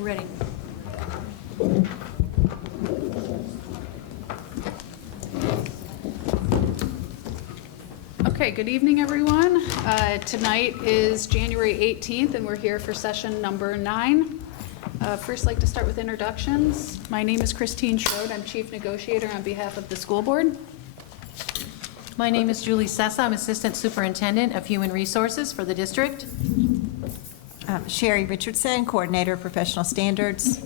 Ready. Okay, good evening, everyone. Tonight is January 18th, and we're here for session number 9. First, I'd like to start with introductions. My name is Christine Schroed. I'm Chief Negotiator on behalf of the school board. My name is Julie Sessa. I'm Assistant Superintendent of Human Resources for the district. Sherry Richardson, Coordinator of Professional Standards.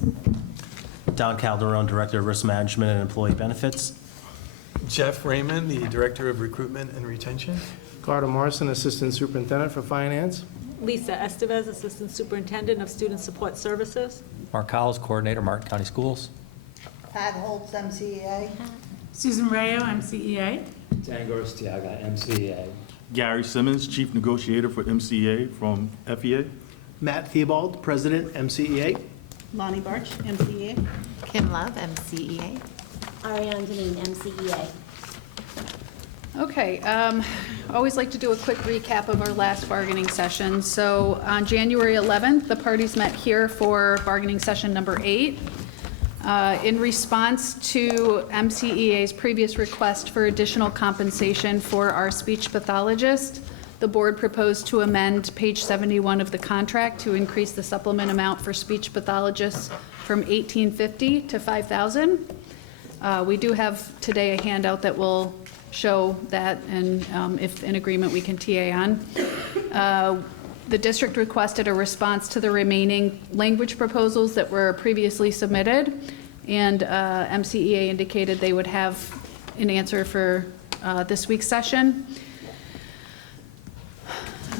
Don Calderon, Director of Risk Management and Employee Benefits. Jeff Raymond, the Director of Recruitment and Retention. Carter Morrison, Assistant Superintendent for Finance. Lisa Estevez, Assistant Superintendent of Student Support Services. Mark Collins, Coordinator, Martin County Schools. Pat Holtz, MCEA. Susan Rayo, MCEA. Tango Stiaga, MCEA. Gary Simmons, Chief Negotiator for MCEA from FEA. Matt Theobald, President, MCEA. Lonnie Barch, MCEA. Kim Love, MCEA. Ariane Deneen, MCEA. Okay, always like to do a quick recap of our last bargaining session. So on January 11th, the parties met here for bargaining session number 8. In response to MCEA's previous request for additional compensation for our speech pathologist, the board proposed to amend page 71 of the contract to increase the supplement amount for speech pathologists from $1,850 to $5,000. We do have today a handout that will show that, and if in agreement, we can TA on. The district requested a response to the remaining language proposals that were previously submitted, and MCEA indicated they would have an answer for this week's session.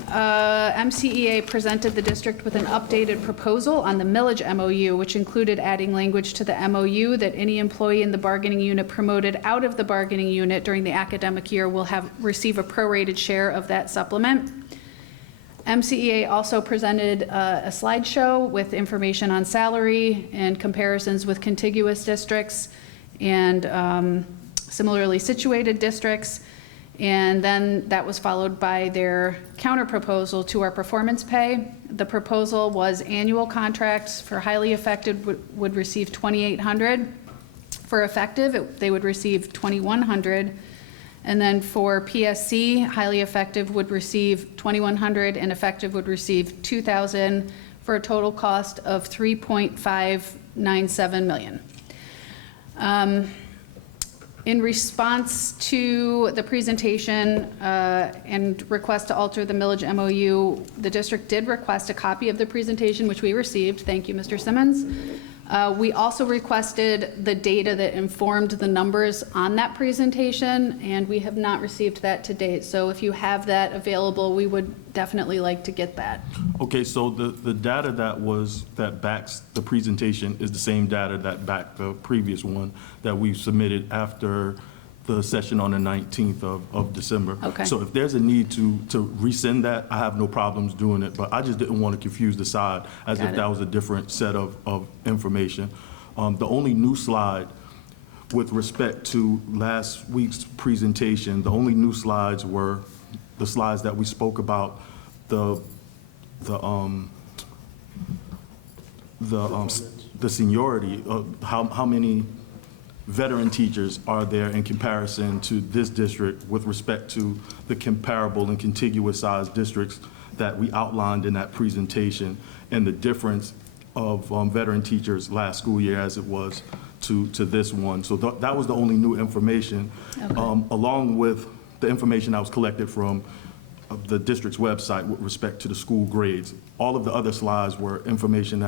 MCEA presented the district with an updated proposal on the millage MOU, which included adding language to the MOU that any employee in the bargaining unit promoted out of the bargaining unit during the academic year will receive a prorated share of that supplement. MCEA also presented a slideshow with information on salary and comparisons with contiguous districts and similarly situated districts. And then that was followed by their counter proposal to our performance pay. The proposal was annual contracts for highly effective would receive $2,800. For effective, they would receive $2,100. And then for PSC, highly effective would receive $2,100 and effective would receive $2,000 for a total cost of $3.597 million. In response to the presentation and request to alter the millage MOU, the district did request a copy of the presentation, which we received. Thank you, Mr. Simmons. We also requested the data that informed the numbers on that presentation, and we have not received that to date. So if you have that available, we would definitely like to get that. Okay, so the data that backs the presentation is the same data that backed the previous one that we submitted after the session on the 19th of December. Okay. So if there's a need to resend that, I have no problems doing it, but I just didn't want to confuse the side as if that was a different set of information. The only new slide with respect to last week's presentation, the only new slides were the slides that we spoke about, the seniority of how many veteran teachers are there in comparison to this district with respect to the comparable and contiguous sized districts that we outlined in that presentation, and the difference of veteran teachers last school year as it was to this one. So that was the only new information, along with the information that was collected from the district's website with respect to the school grades. All of the other slides were information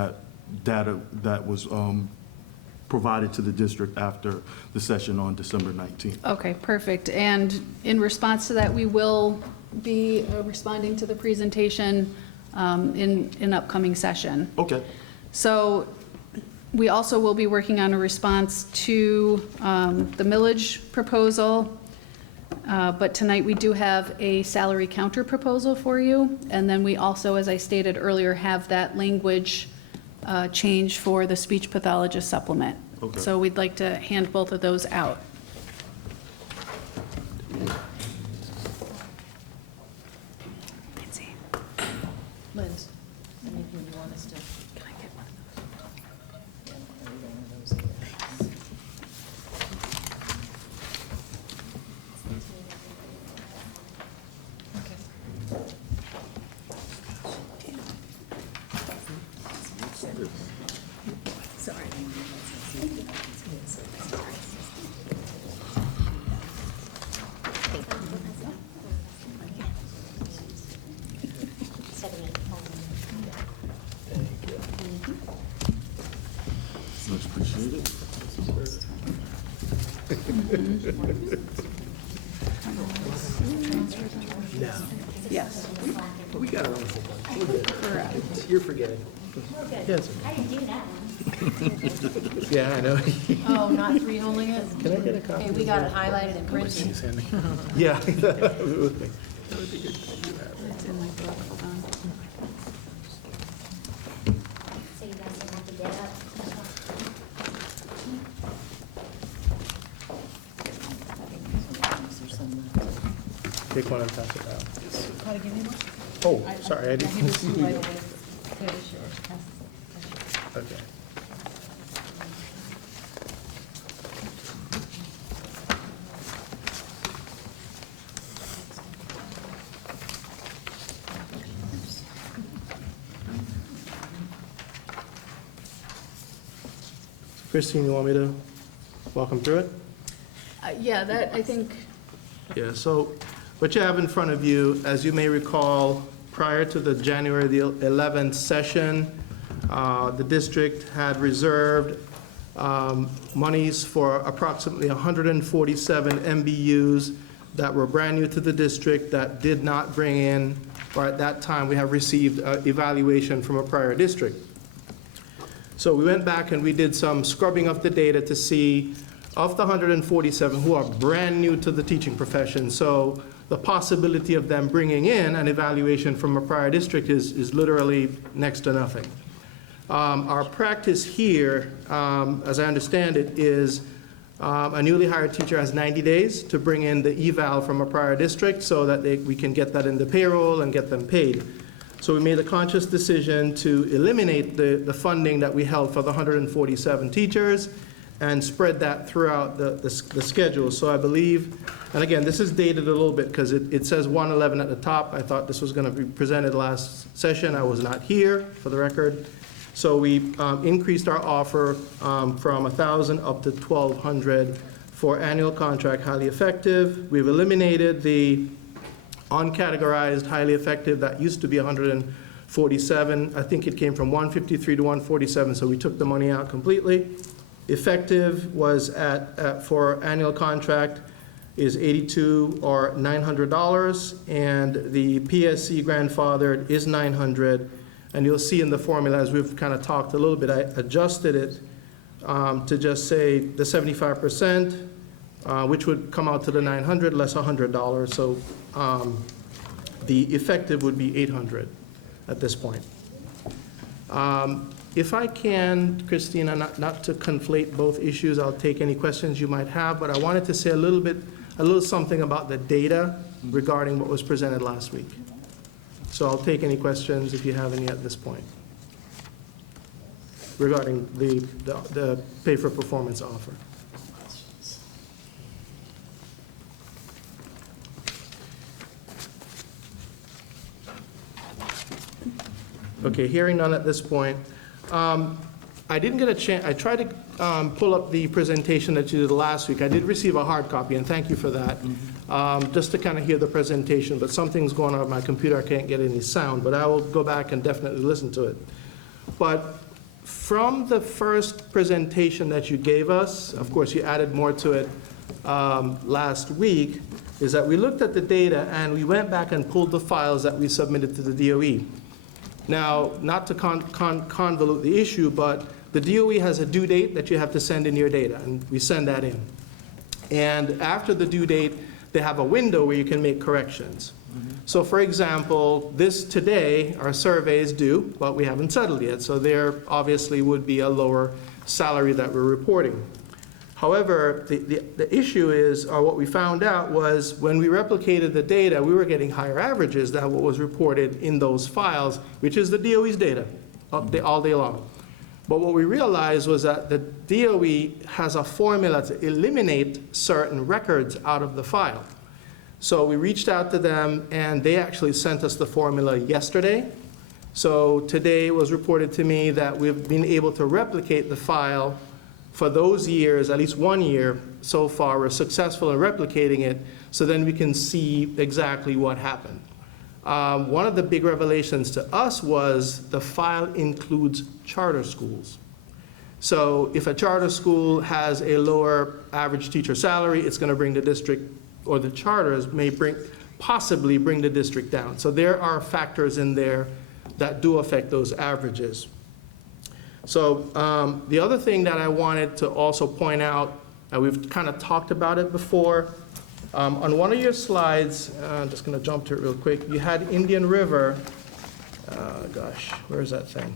data that was provided to the district after the session on December 19th. Okay, perfect. And in response to that, we will be responding to the presentation in an upcoming session. Okay. So we also will be working on a response to the millage proposal, but tonight we do have a salary counter proposal for you. And then we also, as I stated earlier, have that language change for the speech pathologist supplement. Okay. So we'd like to hand both of those out. Liz, anything you want us to? Can I get one of those? Much appreciated. No. Yes. We got it on the whole bunch. We're good. Correct. You're forgetting. Yes. I didn't do that one. Yeah, I know. Oh, not three holding it? Can I get a copy? Okay, we got it highlighted and printed. Yeah. Absolutely. It's in my book, hold on. So you guys don't have to get up. Take one and pass it out. Oh, sorry, I didn't see you. Okay. Christine, you want me to walk them through it? Yeah, that, I think, Yeah, so what you have in front of you, as you may recall, prior to the January the 11th session, the district had reserved monies for approximately 147 MBUs that were brand new to the district that did not bring in, or at that time, we have received evaluation from a prior district. So we went back and we did some scrubbing of the data to see, of the 147 who are brand new to the teaching profession, so the possibility of them bringing in an evaluation from a prior district is literally next to nothing. Our practice here, as I understand it, is a newly hired teacher has 90 days to bring in the eval from a prior district so that we can get that in the payroll and get them paid. So we made a conscious decision to eliminate the funding that we held for the 147 teachers and spread that throughout the schedule. So I believe, and again, this is dated a little bit because it says 111 at the top. I thought this was going to be presented last session. I was not here, for the record. So we increased our offer from 1,000 up to 1,200 for annual contract highly effective. We've eliminated the uncategorized highly effective that used to be 147. I think it came from 153 to 147, so we took the money out completely. Effective was for annual contract is $82 or $900, and the PSC grandfathered is $900. And you'll see in the formula, as we've kind of talked a little bit, I adjusted it to just say the 75%, which would come out to the $900 less $100. So the effective would be $800 at this point. If I can, Christina, not to conflate both issues, I'll take any questions you might have, but I wanted to say a little something about the data regarding what was presented last week. So I'll take any questions if you have any at this point regarding the pay for performance offer. Okay, hearing none at this point. I didn't get a chance, I tried to pull up the presentation that you did last week. I did receive a hard copy, and thank you for that, just to kind of hear the presentation, but something's going on with my computer, I can't get any sound, but I will go back and definitely listen to it. But from the first presentation that you gave us, of course, you added more to it last week, is that we looked at the data and we went back and pulled the files that we submitted to the DOE. Now, not to convolute the issue, but the DOE has a due date that you have to send in your data, and we send that in. And after the due date, they have a window where you can make corrections. So for example, today, our survey is due, but we haven't settled yet, so there obviously would be a lower salary that we're reporting. However, the issue is, or what we found out was, when we replicated the data, we were getting higher averages than what was reported in those files, which is the DOE's data all day long. But what we realized was that the DOE has a formula to eliminate certain records out of the file. So we reached out to them, and they actually sent us the formula yesterday. So today it was reported to me that we've been able to replicate the file for those years, at least 1 year so far, we're successful in replicating it, so then we can see exactly what happened. One of the big revelations to us was the file includes charter schools. So if a charter school has a lower average teacher salary, it's going to bring the district, or the charters may possibly bring the district down. So there are factors in there that do affect those averages. So the other thing that I wanted to also point out, and we've kind of talked about it before, on one of your slides, I'm just going to jump to it real quick, you had Indian River, gosh, where is that thing?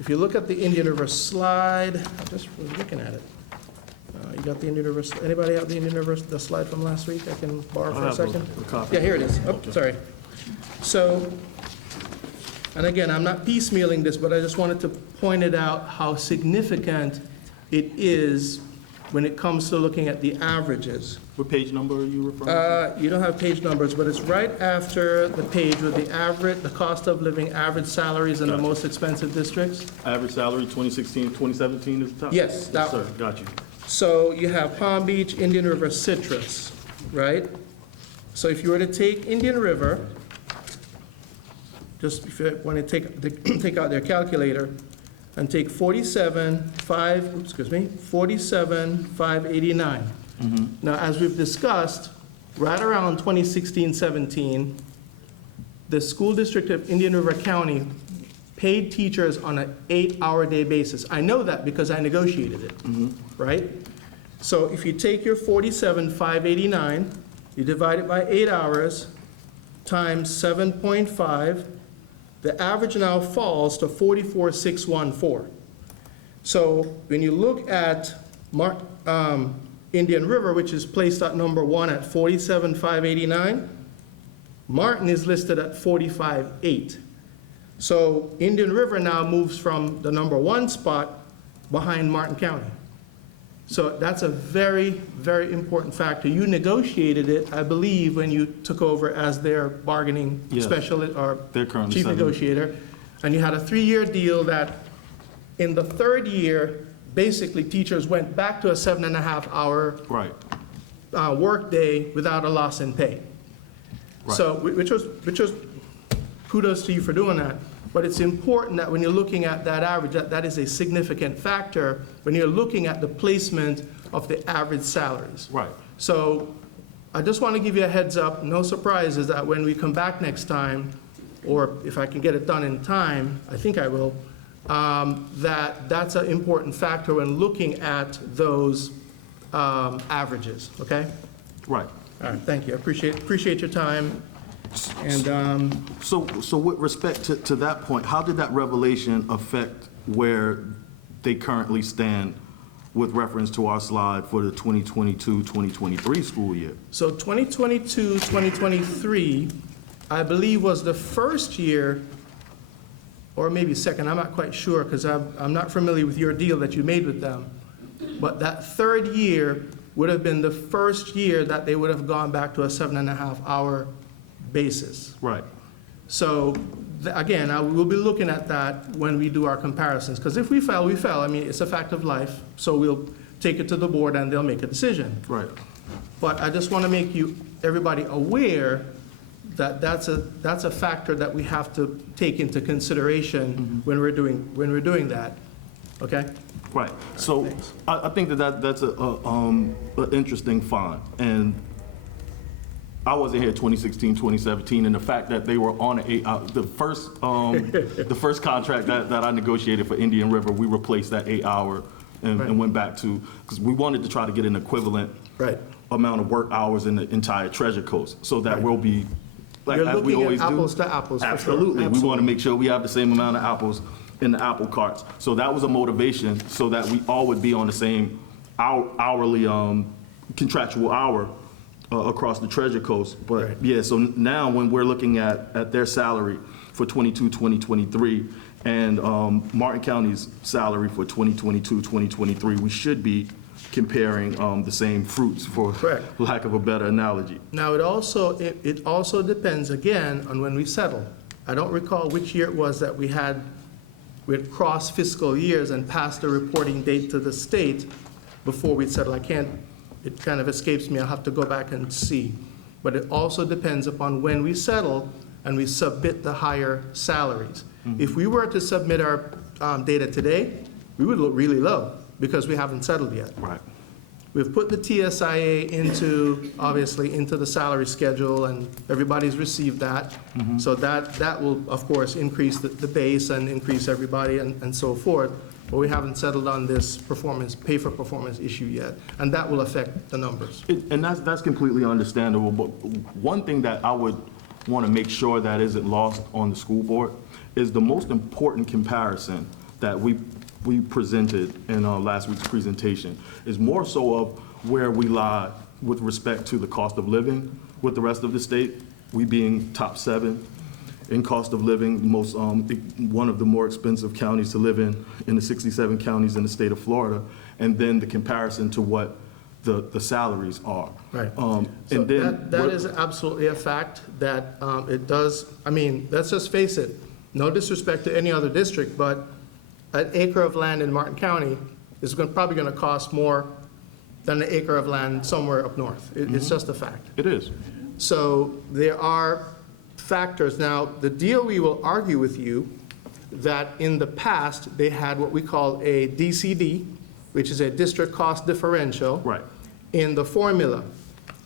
If you look at the Indian River slide, I just was looking at it. You got the Indian River, anybody have the Indian River, the slide from last week I can borrow for a second? Yeah, here it is. Oh, sorry. So, and again, I'm not piecemealing this, but I just wanted to point it out how significant it is when it comes to looking at the averages. What page number are you referring to? You don't have page numbers, but it's right after the page with the average, the cost of living average salaries in the most expensive districts. Average salary 2016, 2017 is the top? Yes, that Yes, sir, got you. So you have Palm Beach, Indian River, Citrus, right? So if you were to take Indian River, just if you want to take out their calculator and take 47,589. Now, as we've discussed, right around 2016-17, the school district of Indian River County paid teachers on an 8-hour-day basis. I know that because I negotiated it, right? So if you take your 47,589, you divide it by 8 hours, times 7.5, the average now falls to 44,614. So when you look at Indian River, which is placed at number 1 at 47,589, Martin is listed at 45,800. So Indian River now moves from the number 1 spot behind Martin County. So that's a very, very important factor. You negotiated it, I believe, when you took over as their bargaining Yes. specialist or They're currently chief 7. negotiator. And you had a 3-year deal that in the 3rd year, basically teachers went back to a 7.5-hour Right, workday without a loss in pay. Right. So, which was kudos to you for doing that. But it's important that when you're looking at that average, that is a significant factor when you're looking at the placement of the average salaries. right. So I just want to give you a heads up, no surprises, that when we come back next time, or if I can get it done in time, I think I will, that's an important factor when looking at those averages, okay? Right. All right, thank you. I appreciate your time. And So with respect to that point, how did that revelation affect where they currently stand with reference to our slide for the 2022-2023 school year? so 2022, 2023, I believe was the first year, or maybe second, I'm not quite sure, because I'm not familiar with your deal that you made with them. But that 3rd year would have been the first year that they would have gone back to a 7.5-hour basis. Right. So, again, we'll be looking at that when we do our comparisons, because if we fell, we fell. I mean, it's a fact of life, so we'll take it to the board and they'll make a decision. Right. But I just want to make everybody aware that that's a factor that we have to take into consideration when we're doing that, okay? Right. So thanks. I think that's an interesting find. And I wasn't here 2016, 2017, and the fact that they were on the first contract that I negotiated for Indian River, we replaced that 8-hour and went back to, because we wanted to try to get an equivalent amount of work hours in the entire Treasure Coast, so that we'll be, like, You're as we looking always at do. apples to apples, for sure. Absolutely. We want to make sure we have the same amount of apples in the apple carts. So that was a motivation, so that we all would be on the same hourly contractual hour across the Treasure Coast. But yeah, so now when we're looking at their salary for 2023 and Martin County's salary for 2023, we should be comparing the same fruits, for lack of a better analogy. Now, it also depends, again, on when we settle. I don't recall which year it was that we had we'd cross fiscal years and pass the reporting date to the state before we'd settle. It kind of escapes me, I'll have to go back and see. But it also depends upon when we settle and we submit the higher salaries. If we were to submit our data today, we would look really low because we haven't settled yet. Right. We've put the TSIA obviously into the salary schedule, and everybody's received that. So that will, of course, increase the base and increase everybody and so forth. But we haven't settled on this pay for performance issue yet, and that will affect the numbers. And that's completely understandable, but one thing that I would want to make sure that isn't lost on the school board is the most important comparison that we presented in last week's presentation is more so of where we lie with respect to the cost of living with the rest of the state, we being top 7 in cost of living, one of the more expensive counties to live in the 67 counties in the state of Florida, and then the comparison to what the salaries are. Right. And So then that is absolutely a fact that it does, let's just face it, no disrespect to any other district, but an acre of land in Martin County is probably going to cost more than an acre of land somewhere up north. It's just a fact. It is. So there are factors. Now, the DOE will argue with you that in the past, they had what we call a DCD, which is a district cost differential, Right. in the formula.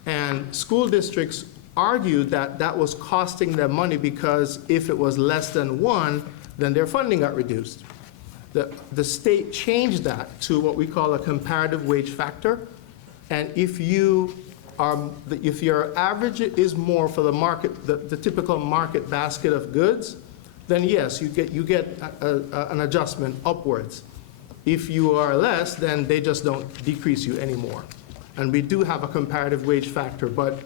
And school districts argued that that was costing them money because if it was less than 1, then their funding got reduced. The state changed that to what we call a comparative wage factor. And if your average is more for the market, the typical market basket of goods, then yes, you get an adjustment upwards. If you are less, then they just don't decrease you anymore. And we do have a comparative wage factor, but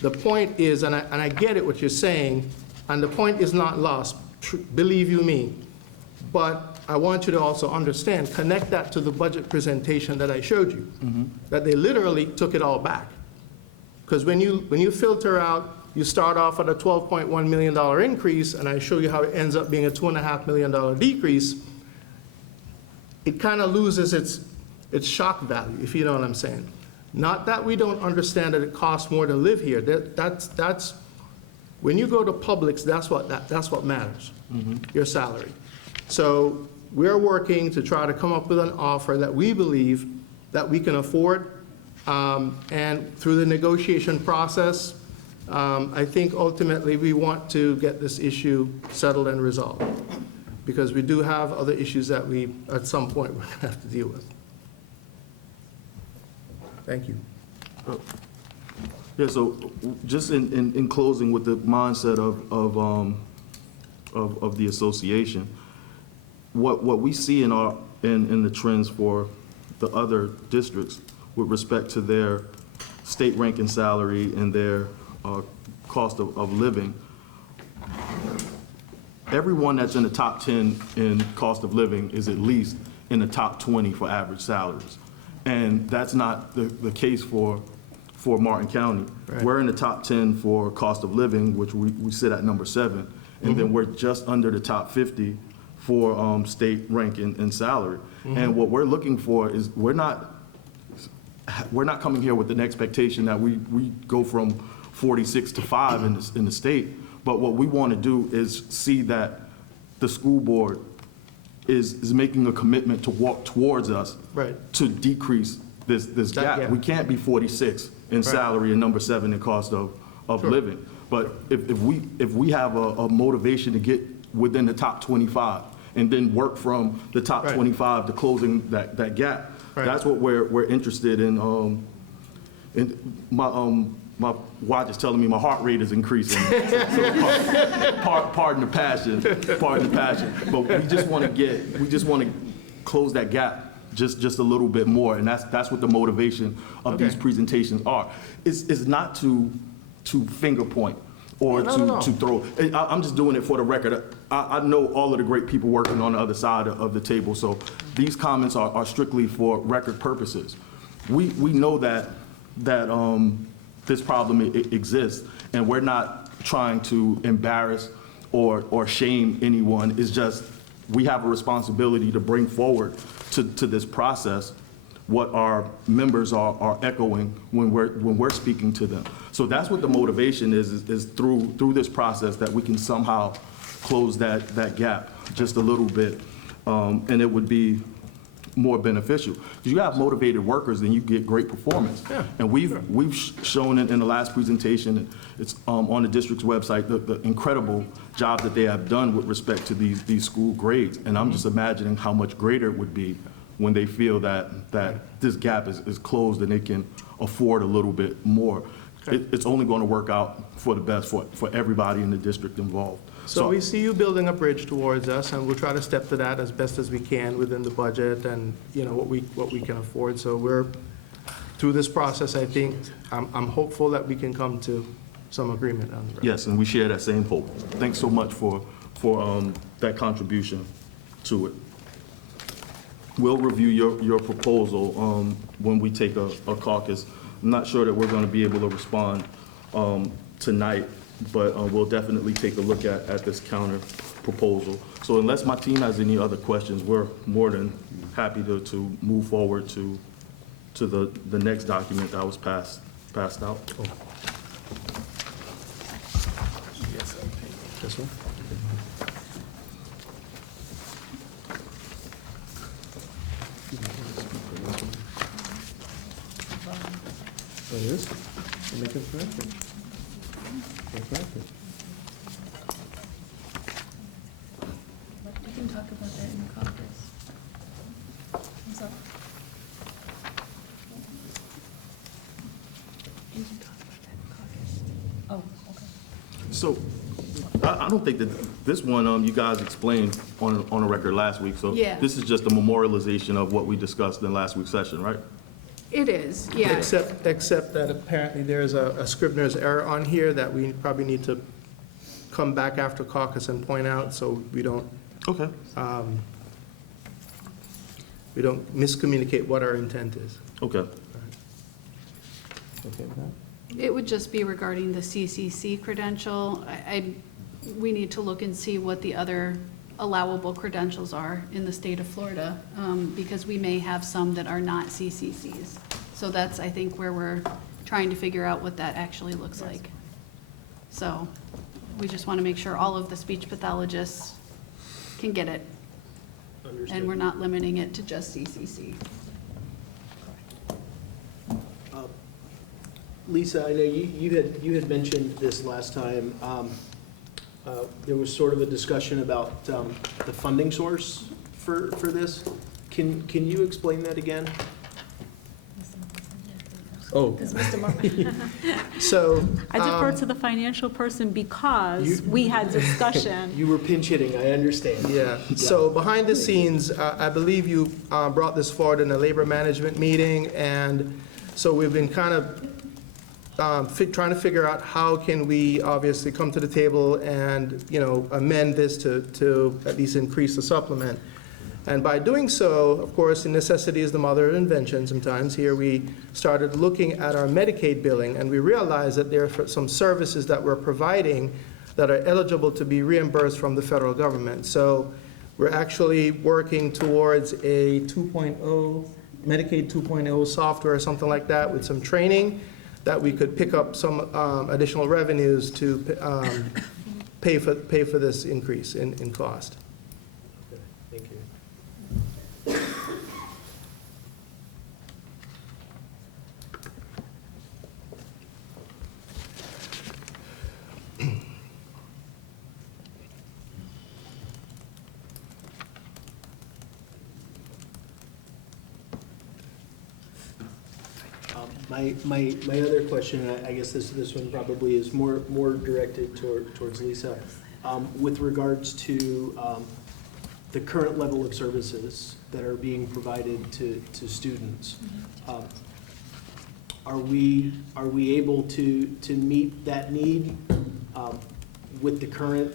the point is, and I get it what you're saying, and the point is not lost, believe you me, but I want you to also understand, connect that to the budget presentation that I showed you, that they literally took it all back. Because when you filter out, you start off at a $12.1 million increase, and I show you how it ends up being a $2.5 million decrease, it kind of loses its shock value, if you know what I'm saying. Not that we don't understand that it costs more to live here. That's when you go to Publix, that's what matters, your salary. So we're working to try to come up with an offer that we believe that we can afford. And through the negotiation process, I think ultimately we want to get this issue settled and resolved, because we do have other issues that we, at some point, we're going to have to deal with. Thank you. Yeah, so just in closing with the mindset of the association, what we see in the trends for the other districts with respect to their state rank and salary and their cost of living, everyone that's in the top 10 in cost of living is at least in the top 20 for average salaries. And that's not the case for Martin County. Right. We're in the top 10 for cost of living, which we sit at number 7, and then we're just under the top 50 for state rank and salary. And what we're looking for is we're not coming here with an expectation that we go from 46 to 5 in the state, but what we want to do is see that the school board is making a commitment to walk towards us, Right. to decrease this gap. gap. We can't be 46 in salary and number 7 in cost of Sure. living. But if we have a motivation to get within the top 25 and then work from the top Right. 25 to closing that gap, Right. that's what we're interested in. My watch is telling me my heart rate is increasing. Pardon the passion, But we just want to close that gap just a little bit more, and that's what the motivation of these presentations are. It's not to finger point or No. to throw. I'm just doing it for the record. I know all of the great people working on the other side of the table, so these comments are strictly for record purposes. We know that this problem exists, and we're not trying to embarrass or shame anyone. It's just we have a responsibility to bring forward to this process what our members are echoing when we're speaking to them. So that's what the motivation is through this process, that we can somehow close that gap just a little bit, and it would be more beneficial. Because you have motivated workers, then you get great performance. Yeah, And we've shown in the last presentation, it's on the district's website, the incredible job that they have done with respect to these school grades. And I'm just imagining how much greater it would be when they feel that this gap is closed and they can afford a little bit more. It's only going to work out for the best for everybody in the district involved. So we see you building a bridge towards us, and we'll try to step to that as best as we can within the budget and, you know, what we can afford. So we're, through this process, I think, I'm hopeful that we can come to some agreement on the rest. Yes, and we share that same hope. Thanks so much for that contribution to it. We'll review your proposal when we take a caucus. I'm not sure that we're going to be able to respond tonight, but we'll definitely take a look at this counter proposal. So unless my team has any other questions, we're more than happy to move forward to the next document that was passed out. This one? Oh, it is? You're making it corrected. They're corrected. We can talk about that in the caucus. What's up? We can talk about that in the caucus. Oh, okay. So, I don't think that this one, you guys explained on a record last week, so Yeah. this is just a memorialization of what we discussed in last week's session, right? It is, yeah. Except that apparently there's a Scribner's error on here that we probably need to come back after caucus and point out, so we don't Okay. miscommunicate what our intent is. Okay. Okay with that? It would just be regarding the CCC credential. We need to look and see what the other allowable credentials are in the state of Florida, because we may have some that are not CCCs. So that's, I think, where we're trying to figure out what that actually looks like. So we just want to make sure all of the speech pathologists can get it. And we're not limiting it to just CCC. Lisa, I know you had mentioned this last time. There was sort of a discussion about the funding source for this. Can you explain that again? Oh, So so. I defer to the financial person because we had discussion. You were pinch hitting, I understand. Yeah, so behind the scenes, I believe you brought this forward in a labor management meeting, and so we've been kind of trying to figure out how can we obviously come to the table and, you know, amend this to at least increase the supplement. And by doing so, of course, necessity is the mother of invention sometimes. Here we started looking at our Medicaid billing, and we realized that there are some services that we're providing that are eligible to be reimbursed from the federal government. So we're actually working towards a 2.0, Medicaid 2.0 software or something like that with some training that we could pick up some additional revenues to pay for this increase in cost. Thank you. My other question, I guess this one probably is more directed towards Lisa. With regards to the current level of services that are being provided to students, are we able to meet that need with the current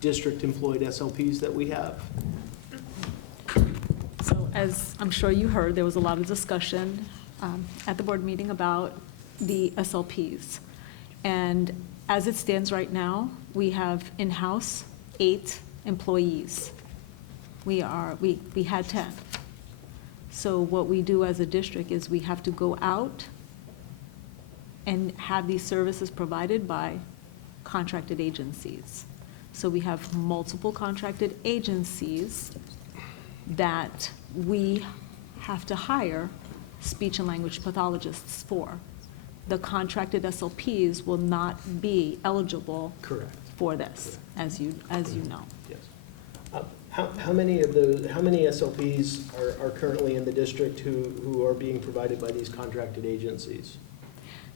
district employed SLPs that we have? So as I'm sure you heard, there was a lot of discussion at the board meeting about the SLPs. And as it stands right now, we have in-house 8 employees. we had 10. So what we do as a district is we have to go out and have these services provided by contracted agencies. So we have multiple contracted agencies that we have to hire speech and language pathologists for. The contracted SLPs will not be eligible Correct. for this, as you know. Yes. How many SLPs are currently in the district who are being provided by these contracted agencies?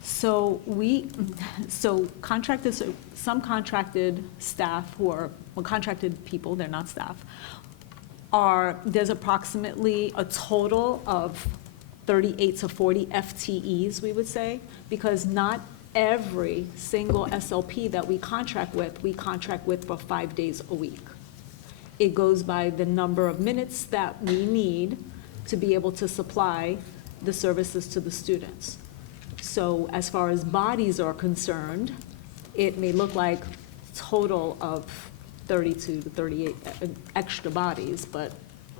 So some contracted staff who are, well, contracted people, they're not staff, there's approximately a total of 38 to 40 FTEs, we would say, because not every single SLP that we contract with for 5 days a week. It goes by the number of minutes that we need to be able to supply the services to the students. So as far as bodies are concerned, it may look like total of 32 to 38 extra bodies, but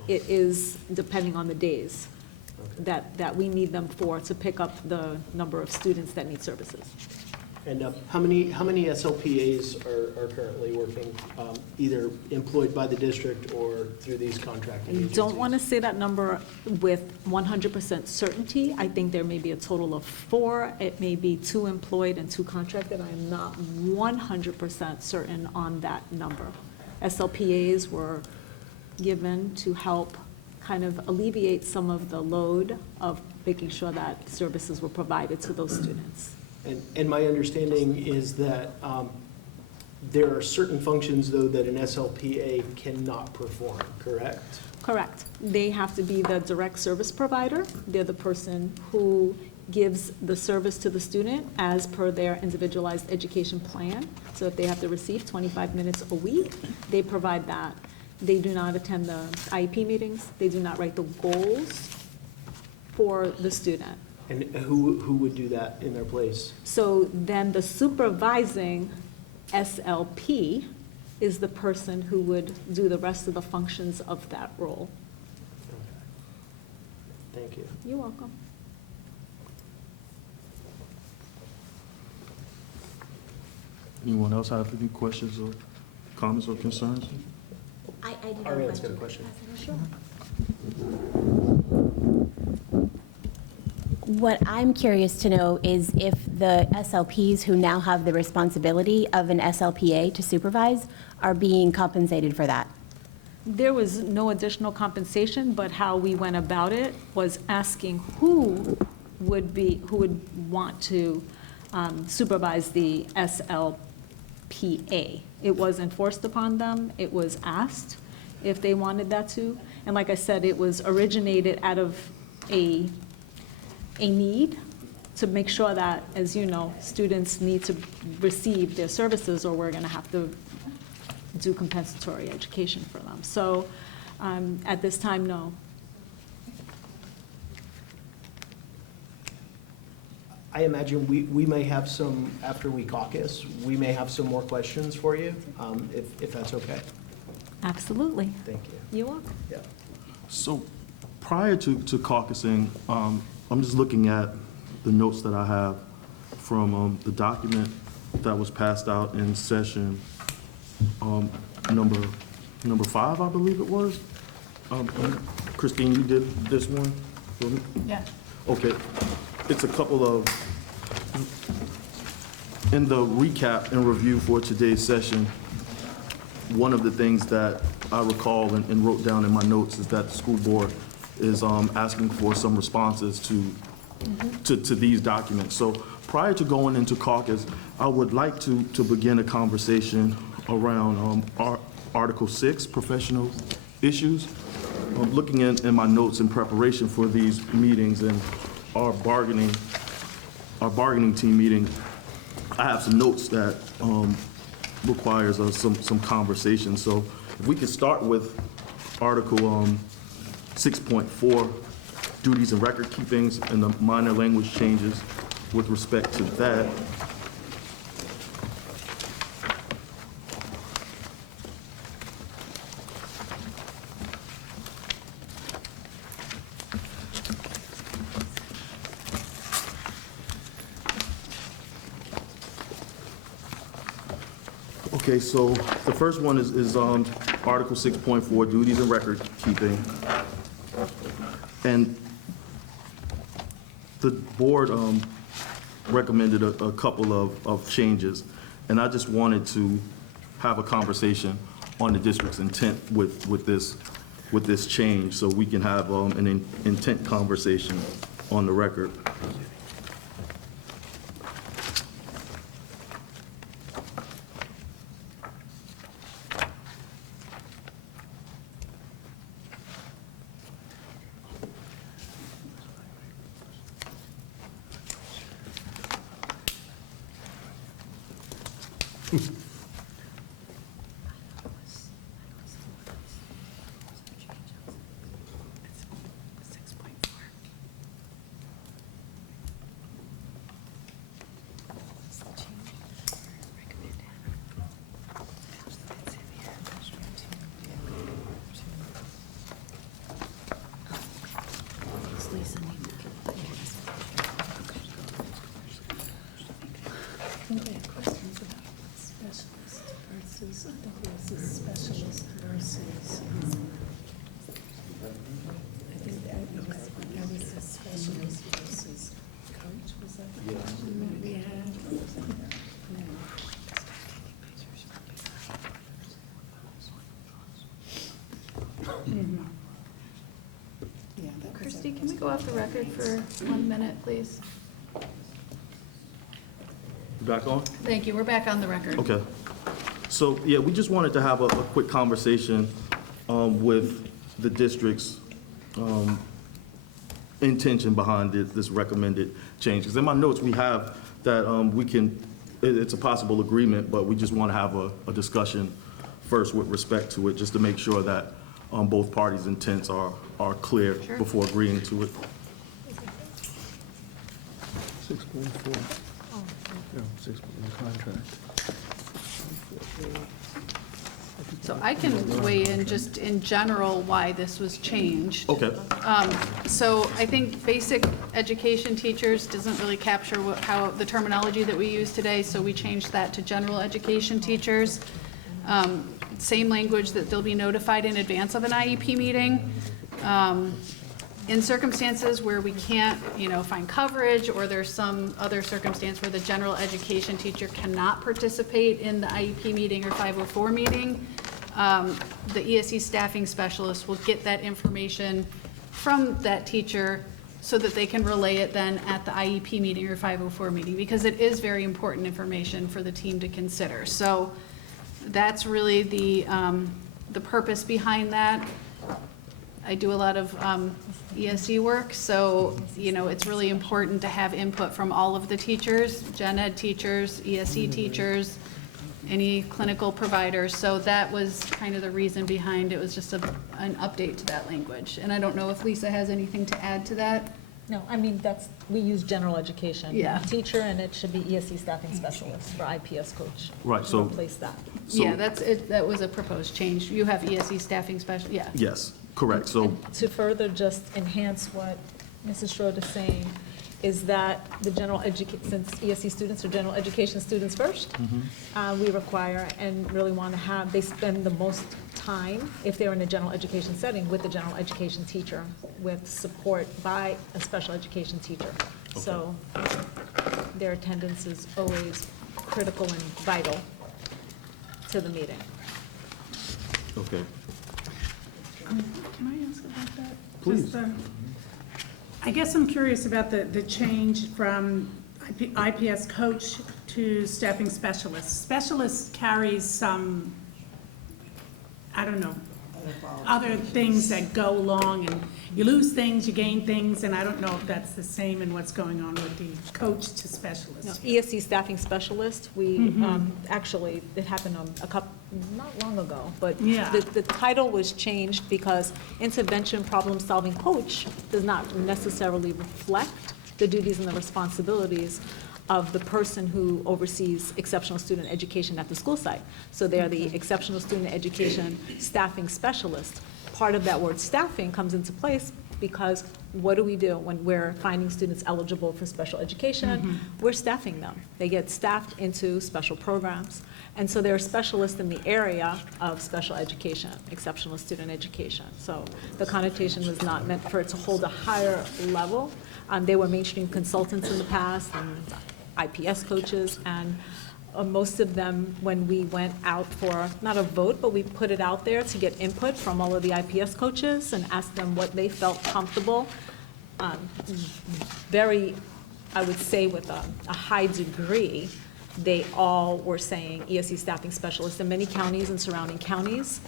it is depending on the days that we need them for to pick up the number of students that need services. And how many SLPAs are currently working, either employed by the district or through these contracted I agencies? don't want to say that number with 100% certainty. I think there may be a total of 4. It may be 2 employed and 2 contracted. I am not 100% certain on that number. SLPAs were given to help kind of alleviate some of the load of making sure that services were provided to those students. And my understanding is that there are certain functions, though, that an SLPA cannot perform, correct? Correct. They have to be the direct service provider. They're the person who gives the service to the student as per their individualized education plan. So if they have to receive 25 minutes a week, they provide that. They do not attend the IEP meetings. They do not write the goals for the student. And who would do that in their place? So then the supervising SLP is the person who would do the rest of the functions of that role. Thank you. You're welcome. Anyone else have any questions or comments or concerns? I do have Ariane's got a question. Sure. What I'm curious to know is if the SLPs who now have the responsibility of an SLPA to supervise are being compensated for that. There was no additional compensation, but how we went about it was asking who would want to supervise the SLPA. It wasn't forced upon them, it was asked if they wanted that to. And like I said, it was originated out of a need to make sure that, as you know, students need to receive their services or we're gonna have to do compensatory education for them. So at this time, no. I imagine we may have some, after we caucus, we may have some more questions for you, if that's okay. Absolutely. Thank you. You're welcome. Yeah. So prior to caucusing, I'm just looking at the notes that I have from the document that was passed out in session number 5, I believe it was. Christine, you did this one for me? Yeah. Okay. It's a couple of, in the recap and review for today's session, one of the things that I recall and wrote down in my notes is that the school board is asking for some responses to these documents. So prior to going into caucus, I would like to begin a conversation around Article 6, professional issues. Looking in my notes in preparation for these meetings and our bargaining team meeting, I have some notes that requires some conversation. So if we could start with Article 6.4, duties and record keepings and the minor language changes with respect to that. Okay, so the first one is Article 6.4, duties and record keeping. And the board recommended a couple of changes, and I just wanted to have a conversation on the district's intent with this change, so we can have an intent conversation on the record. Christie, can we go off the record for 1 minute, please? Back on? Thank you, we're back on the record. Okay. So, yeah, we just wanted to have a quick conversation with the district's intention behind this recommended change. Because in my notes, we have that it's a possible agreement, but we just want to have a discussion first with respect to it, just to make sure that both parties' intents are clear before agreeing to it. 6.4. Yeah, 6 contract. So I can weigh in just in general why this was changed. Okay. So I think basic education teachers doesn't really capture how the terminology that we use today, so we changed that to general education teachers. Same language, that they'll be notified in advance of an IEP meeting. In circumstances where we can't, find coverage, or there's some other circumstance where the general education teacher cannot participate in the IEP meeting or 504 meeting, the ESE staffing specialist will get that information from that teacher so that they can relay it then at the IEP meeting or 504 meeting, because it is very important information for the team to consider. So that's really the purpose behind that. I do a lot of ESE work, so, it's really important to have input from all of the teachers, gen ed teachers, ESE teachers, any clinical providers. So that was kind of the reason behind it, was just an update to that language. And I don't know if Lisa has anything to add to that? No, I mean, we use general education. Yeah. Teacher, and it should be ESE staffing specialist for IPS coach. Right, so- Replace that. Yeah, that's it. That was a proposed change. You have ESE staffing special, yeah. Yes, correct. So, To further just enhance what Mrs. Schroeder is saying, is that the since ESE students are general education students first, we require and really want to have, they spend the most time, if they're in a general education setting, with the general education teacher, with support by a special education teacher. So their attendance is always critical and vital to the meeting. okay. Can I ask about that? Please. Just, I guess I'm curious about the change from IPS coach to staffing specialist. Specialist carries some, I don't know, other things that go along, and you lose things, you gain things, and I don't know if that's the same in what's going on with the coach to specialist. No, ESE staffing specialist, we, actually, it happened not long ago, but Yeah. the title was changed because intervention problem-solving coach does not necessarily reflect the duties and the responsibilities of the person who oversees exceptional student education at the school site. So they're the exceptional student education staffing specialist. Part of that word staffing comes into place because what do we do when we're finding students eligible for special education? We're staffing them. They get staffed into special programs. And so they're specialists in the area of special education, exceptional student education. So the connotation was not meant for it to hold a higher level. They were mainstream consultants in the past and IPS coaches, and most of them, when we went out for, not a vote, but we put it out there to get input from all of the IPS coaches and asked them what they felt comfortable. Very, I would say with a high degree, they all were saying ESE staffing specialist. In many counties and surrounding counties,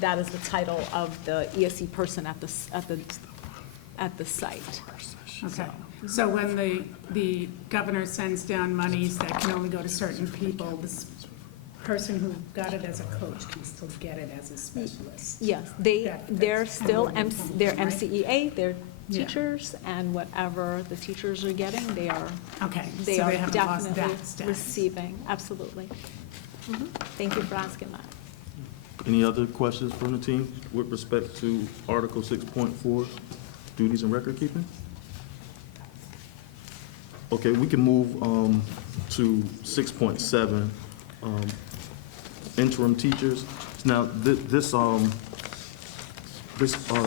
that is the title of the ESE person at the site. Okay, so when the governor sends down monies that can only go to certain people, this person who got it as a coach can still get it as a specialist? Yes, That's they're still, kind of what they're I'm saying, right? MCEA, they're Yeah. teachers, and whatever the teachers are getting, they are, Okay, they so are they haven't lost definitely that status. receiving, absolutely. Thank you for asking that. Any other questions from the team with respect to Article 6.4, duties and record keeping? Okay, we can move to 6.7, interim teachers. Now, this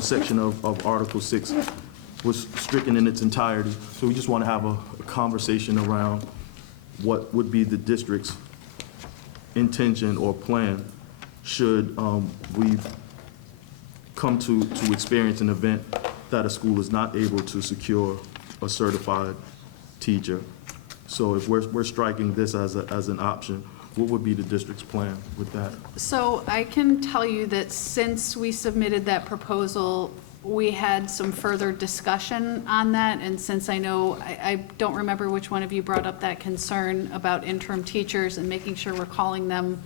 section of Article 6 was stricken in its entirety, so we just want to have a conversation around what would be the district's intention or plan should we come to experience an event that a school is not able to secure a certified teacher. So if we're striking this as an option, what would be the district's plan with that? So I can tell you that since we submitted that proposal, we had some further discussion on that, and since I know, I don't remember which one of you brought up that concern about interim teachers and making sure we're calling them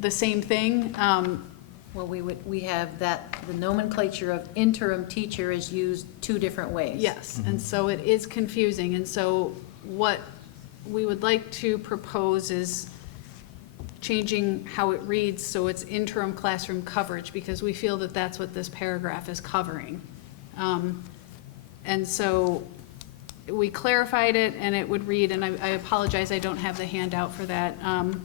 the same thing. Well, we have that, the nomenclature of interim teacher is used two different ways. Yes, and so it is confusing, and so what we would like to propose is changing how it reads so it's interim classroom coverage, because we feel that that's what this paragraph is covering. And so we clarified it, and it would read, and I apologize, I don't have the handout for that,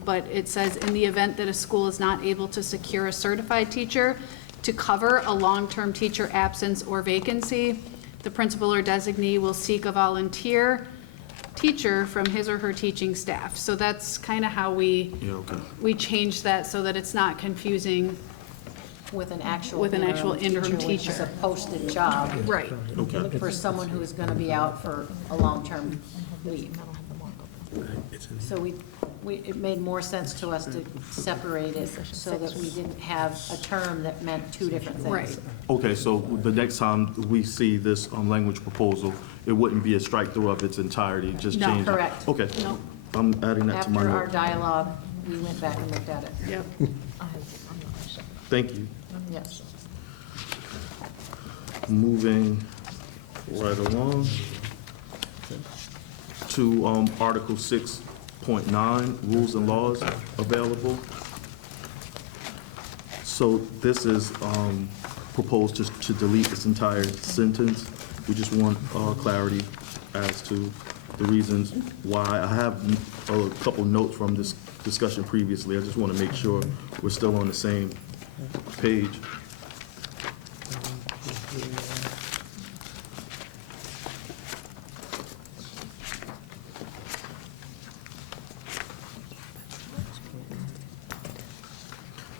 but it says, in the event that a school is not able to secure a certified teacher to cover a long-term teacher absence or vacancy, the principal or designee will seek a volunteer teacher from his or her teaching staff. So that's kind of how we changed that so that it's not confusing With an actual interim which is a posted job. Right. For someone who is going to be out for a long-term leave. So it made more sense to us to separate it so that we didn't have a term that meant two different things. Right. Okay, so the next time we see this language proposal, it wouldn't be a strike-through of its entirety, just No, change it? correct. Okay. No. I'm adding that to my After our note. dialogue, we went back and looked at it. Yep. Thank you. Yes. Moving right along to Article 6.9, rules and laws available. So this is proposed to delete this entire sentence. We just want clarity as to the reasons why. I have a couple notes from this discussion previously. I just want to make sure we're still on the same page.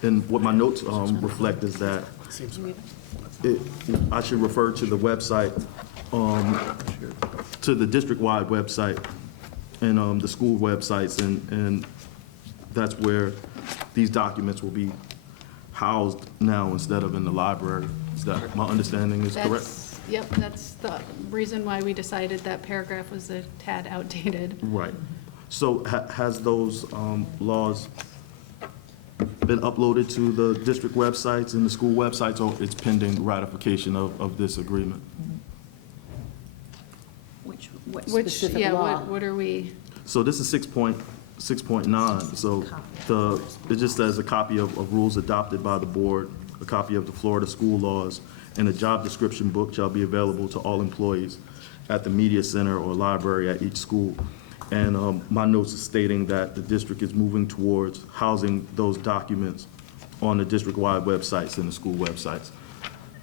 And what my notes reflect is that I should refer to the website, to the district-wide website and the school websites, and that's where these documents will be housed now instead of in the library. Is that, my understanding is correct? Yep, that's the reason why we decided that paragraph was a tad outdated. Right. So has those laws been uploaded to the district websites and the school websites, or it's pending ratification of this agreement? Which Which, specific yeah, law? what are we, So this is 6.9, so it just says a copy of rules adopted by the board, a copy of the Florida school laws, and a job description book shall be available to all employees at the media center or library at each school. And my notes is stating that the district is moving towards housing those documents on the district-wide websites and the school websites.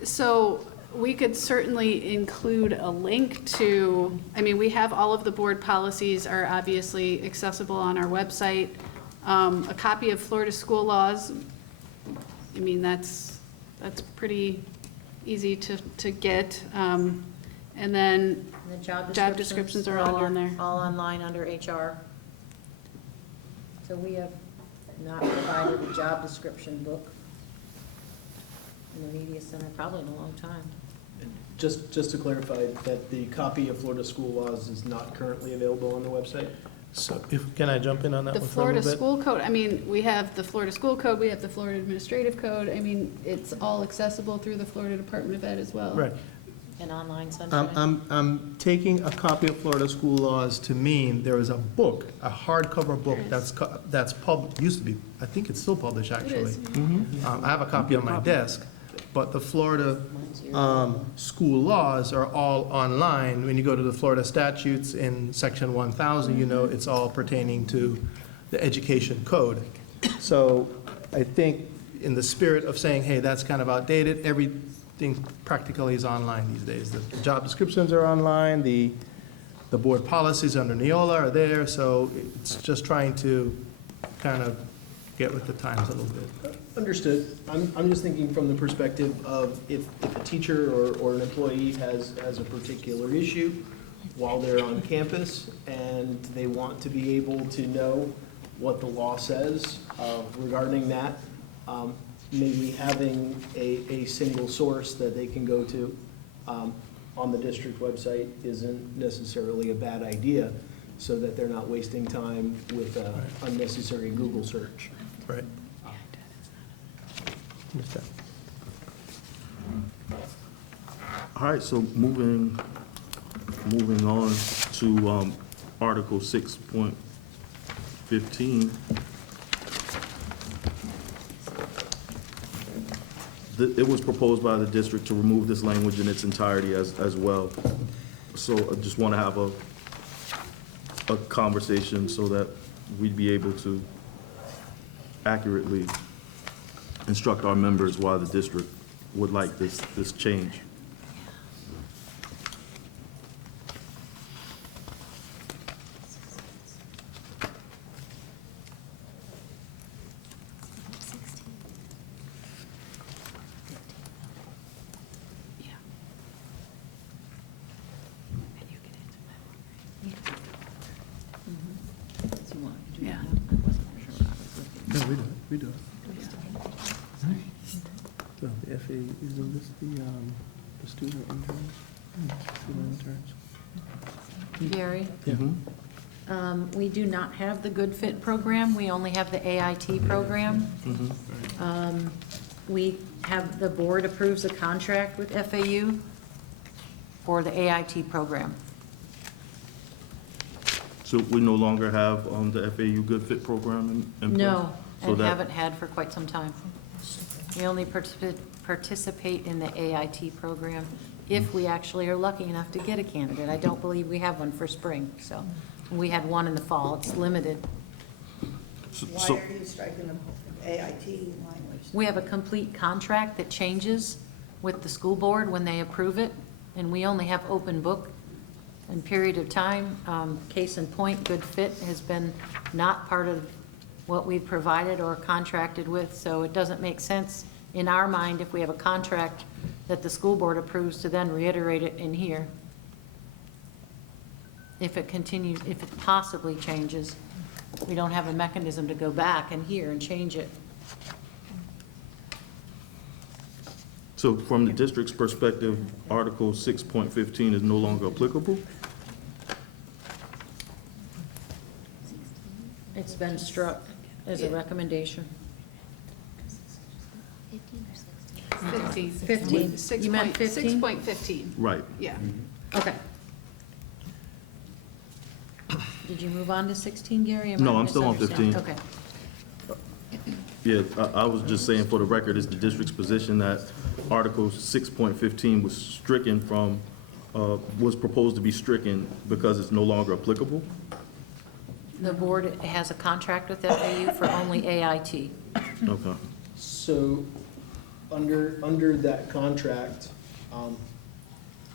So we could certainly include a link to, I mean, we have all of the board policies are obviously accessible on our website. A copy of Florida school laws, I mean, that's pretty easy to get. And then And the job descriptions are all on there. All online under HR. So we have not provided a job description book in the media center probably in a long time. Just to clarify, that the copy of Florida school laws is not currently available on the website? So can I jump in on that The one for a Florida little bit? school code, I mean, we have the Florida school code, we have the Florida administrative code. I mean, it's all accessible through the Florida Department of Ed as well. Right. And online sunshine. I'm taking a copy of Florida school laws to mean there is a book, a hardcover book that's used to be, I think it's still published, actually. is. I have a copy on my desk, but the Florida school laws are all online. When you go to the Florida statutes in section 1000, you know it's all pertaining to the education code. So I think in the spirit of saying, hey, that's kind of outdated, everything practically is online these days. The job descriptions are online, the board policies under Neola are there, so it's just trying to kind of get with the times a little bit. Understood. I'm just thinking from the perspective of if a teacher or an employee has a particular issue while they're on campus and they want to be able to know what the law says regarding that, maybe having a single source that they can go to on the district website isn't necessarily a bad idea, so that they're not wasting time with unnecessary Google search. Right. Understand. All right, so moving on to Article 6.15. It was proposed by the district to remove this language in its entirety as well. So I just want to have a conversation so that we'd be able to accurately instruct our members why the district would like this change. Yeah. No, we do it. So the FA, isn't this the student interns? Student interns? Gary? Yeah. We do not have the Good Fit program. We only have the AIT program. We have, the board approves a contract with FAU for the AIT program. So we no longer have the FAU Good Fit program in place? No, So and that- haven't had for quite some time. We only participate in the AIT program if we actually are lucky enough to get a candidate. I don't believe we have one for spring, so. We had one in the fall. It's limited. So- Why are you striking the AIT language? We have a complete contract that changes with the school board when they approve it, and we only have open book and period of time. Case in point, Good Fit has been not part of what we've provided or contracted with, so it doesn't make sense in our mind if we have a contract that the school board approves to then reiterate it in here. If it continues, if it possibly changes, we don't have a mechanism to go back and here and change it. So from the district's perspective, Article 6.15 is no longer applicable? It's been struck as a recommendation. 15. 15. You meant 15? 6.15. Right. Yeah. Okay. Did you move on to 16, Gary? Am I No, I'm still on misunderstanding? 15. Okay. Yeah, I was just saying for the record, it's the district's position that Article 6.15 was stricken from, was proposed to be stricken because it's no longer applicable. The board has a contract with FAU for only AIT. Okay. So, under that contract,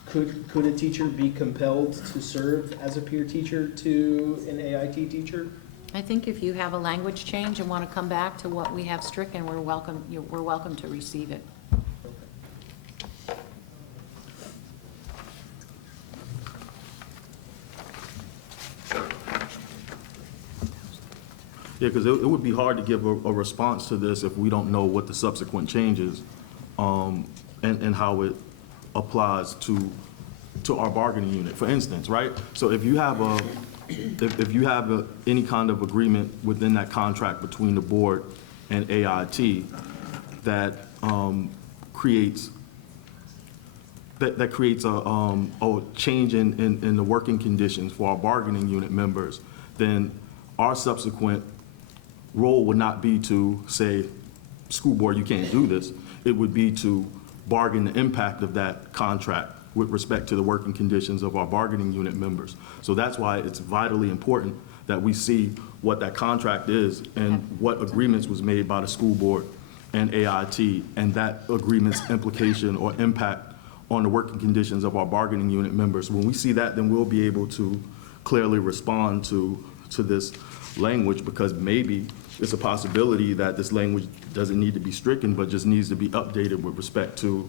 could a teacher be compelled to serve as a peer teacher to an AIT teacher? I think if you have a language change and want to come back to what we have stricken, we're welcome to receive it. Yeah, because it would be hard to give a response to this if we don't know what the subsequent changes and how it applies to our bargaining unit, for instance, right? So if you have any kind of agreement within that contract between the board and AIT that creates a change in the working conditions for our bargaining unit members, then our subsequent role would not be to say, school board, you can't do this. It would be to bargain the impact of that contract with respect to the working conditions of our bargaining unit members. So that's why it's vitally important that we see what that contract is and what agreements was made by the school board and AIT, and that agreement's implication or impact on the working conditions of our bargaining unit members. When we see that, then we'll be able to clearly respond to this language, because maybe it's a possibility that this language doesn't need to be stricken, but just needs to be updated with respect to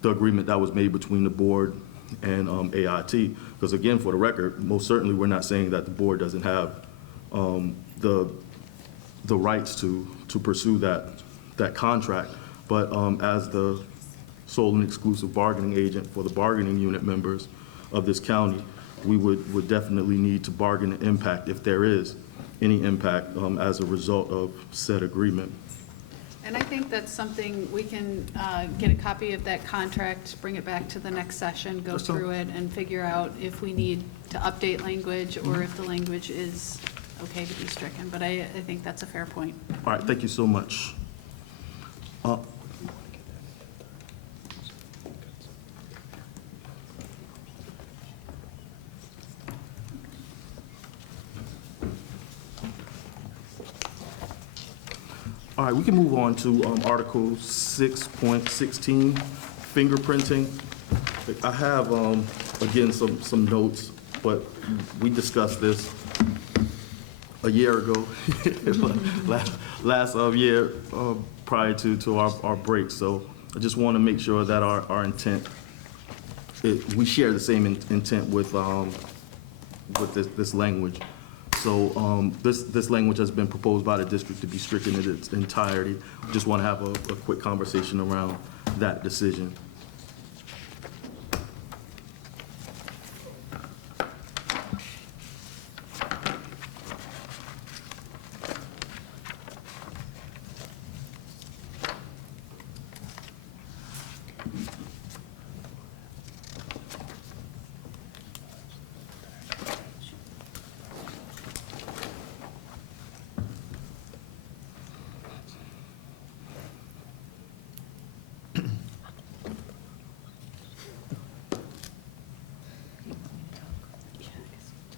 the agreement that was made between the board and AIT. Because again, for the record, most certainly we're not saying that the board doesn't have the rights to pursue that contract, but as the sole and exclusive bargaining agent for the bargaining unit members of this county, we would definitely need to bargain the impact, if there is any impact, as a result of said agreement. And I think that's something we can get a copy of that contract, bring it back to the next session, go through it, and figure out if we need to update language or if the language is okay to be stricken. But I think that's a fair point. All right, thank you so much. All right, we can move on to Article 6.16, fingerprinting. I have, again, some notes, but we discussed this a year ago, last year prior to our break. So I just want to make sure that our intent, we share the same intent with this language. So this language has been proposed by the district to be stricken in its entirety. Just want to have a quick conversation around that decision.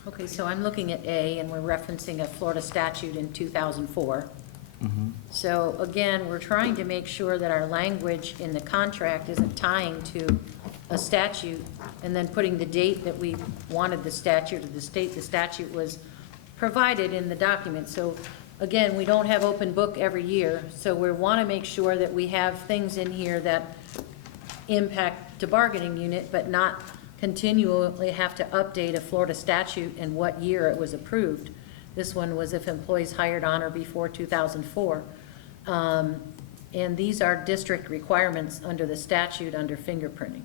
Okay, so I'm looking at A, and we're referencing a Florida statute in 2004. So again, we're trying to make sure that our language in the contract isn't tying to a statute and then putting the date that we wanted the statute, or the state the statute was provided in the document. So again, we don't have open book every year, so we want to make sure that we have things in here that impact the bargaining unit, but not continually have to update a Florida statute and what year it was approved. This one was if employees hired on or before 2004. And these are district requirements under the statute under fingerprinting.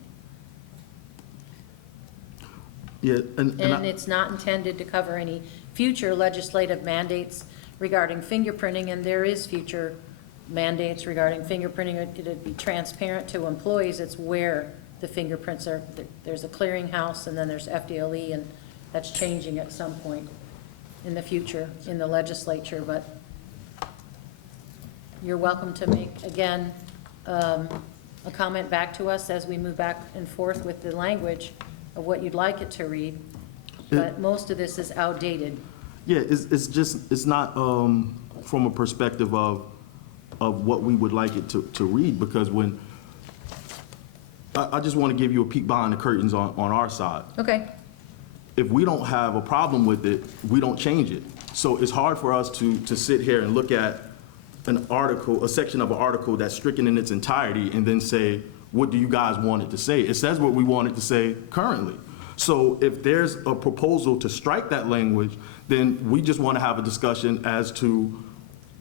Yeah, and it's not intended to cover any future legislative mandates regarding fingerprinting, and there is future mandates regarding fingerprinting. It'd be transparent to employees. It's where the fingerprints are. There's a clearinghouse, and then there's FDLE, and that's changing at some point in the future in the legislature. But you're welcome to make, again, a comment back to us as we move back and forth with the language of what you'd like it to read. But most of this is outdated. Yeah, it's just, it's not from a perspective of what we would like it to read, because when, I just want to give you a peek behind the curtains on our side. Okay. If we don't have a problem with it, we don't change it. So it's hard for us to sit here and look at an article, a section of an article that's stricken in its entirety, and then say, what do you guys want it to say? It says what we want it to say currently. So if there's a proposal to strike that language, then we just want to have a discussion as to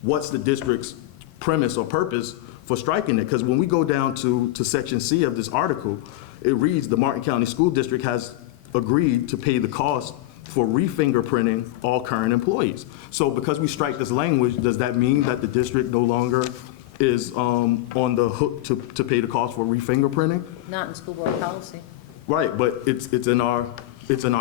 what's the district's premise or purpose for striking it. Because when we go down to section C of this article, it reads, the Martin County School District has agreed to pay the cost for re-fingerprinting all current employees. So because we strike this language, does that mean that the district no longer is on the hook to pay the cost for re-fingerprinting? Not in school board policy. Right, but it's in our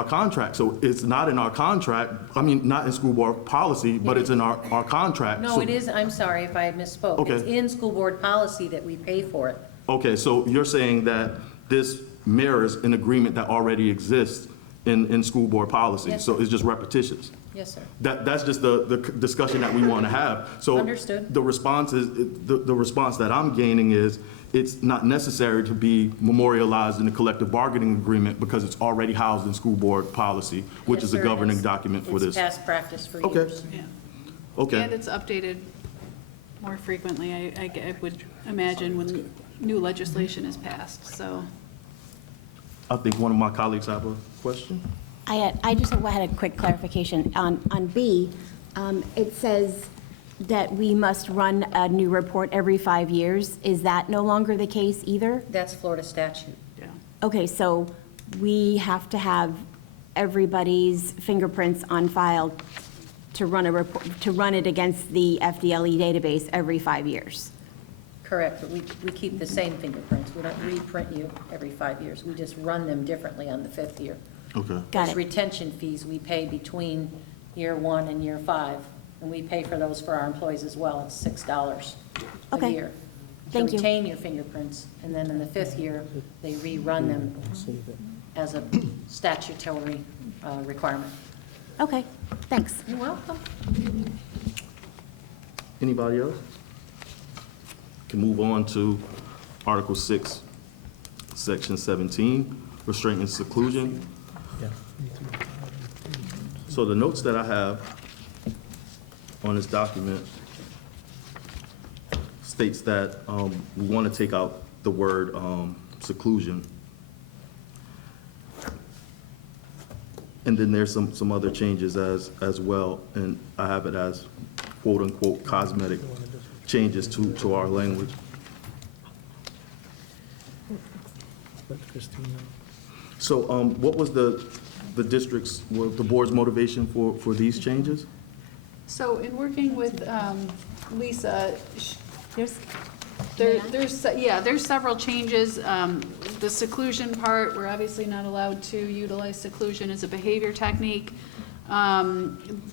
contract. So it's not in our contract, I mean, not in school board policy, but it's in our contract. No, So- it is, I'm sorry if I misspoke. Okay. It's in school board policy that we pay for it. Okay, so you're saying that this mirrors an agreement that already exists in school board policy? Yes, So sir. it's just repetitious? Yes, sir. That's just the discussion that we want to have. So Understood. the response is, the response that I'm gaining is, it's not necessary to be memorialized in the collective bargaining agreement because it's already housed in school board policy, which Yes, is a sir, it governing is. document for this. It's past practice for Okay. years. Yeah. Okay. And it's updated more frequently, I would imagine, when new legislation is passed, so. I think one of my colleagues have a question. I just had a quick clarification. On B, it says that we must run a new report every 5 years. Is that no longer the case either? That's Florida statute. Yeah. Okay, so we have to have everybody's fingerprints on file to run a report, to run it against the FDLE database every 5 years. Correct, but we keep the same fingerprints. We don't reprint you every 5 years. We just run them differently on the 5th year. Okay. Got There's it. retention fees we pay between year 1 and year 5, and we pay for those for our employees as well. It's $6 a Okay. year. Thank To you. retain your fingerprints, and then in the 5th year, they rerun them as a statutory requirement. Okay, thanks. You're welcome. Anybody else? Can move on to Article 6, Section 17, restraint and seclusion. So the notes that I have on this document states that we want to take out the word seclusion. And then there's some other changes as well, and I have it as quote-unquote cosmetic changes to our language. So what was the board's motivation for these changes? So in working with Lisa, there's several changes. The seclusion part, we're obviously not allowed to utilize seclusion as a behavior technique.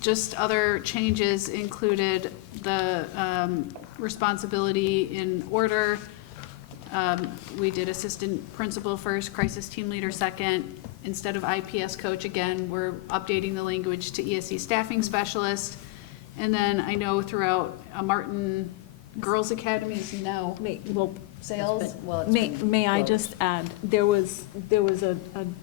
Just other changes included the responsibility in order. We did assistant principal first, crisis team leader second. Instead of IPS coach, again, we're updating the language to ESC staffing specialist. And then I know throughout Martin Girls Academy is now sales. Well, it's been May I closed. just add, there was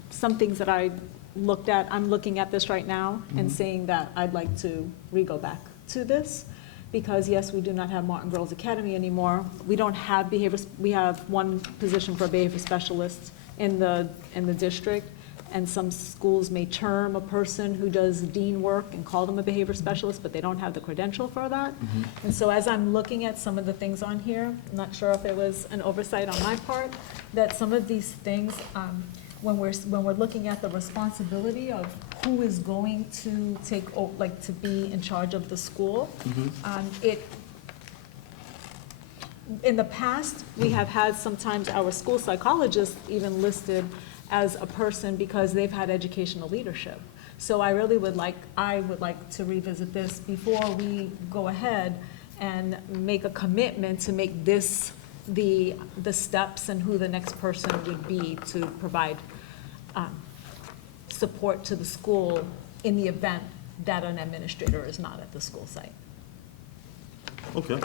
some things that I looked at, I'm looking at this right now and saying that I'd like to re-go back to this, because yes, we do not have Martin Girls Academy anymore. We don't have we have one position for a behavior specialist in the district, and some schools may term a person who does dean work and call them a behavior specialist, but they don't have the credential for that. And so as I'm looking at some of the things on here, I'm not sure if it was an oversight on my part, that some of these things, when we're looking at the responsibility of who is going to to be in charge of the school, in the past, we have had sometimes our school psychologists even listed as a person because they've had educational leadership. So I would like to revisit this before we go ahead and make a commitment to make this the steps and who the next person would be to provide support to the school in the event that an administrator is not at the school site. Okay.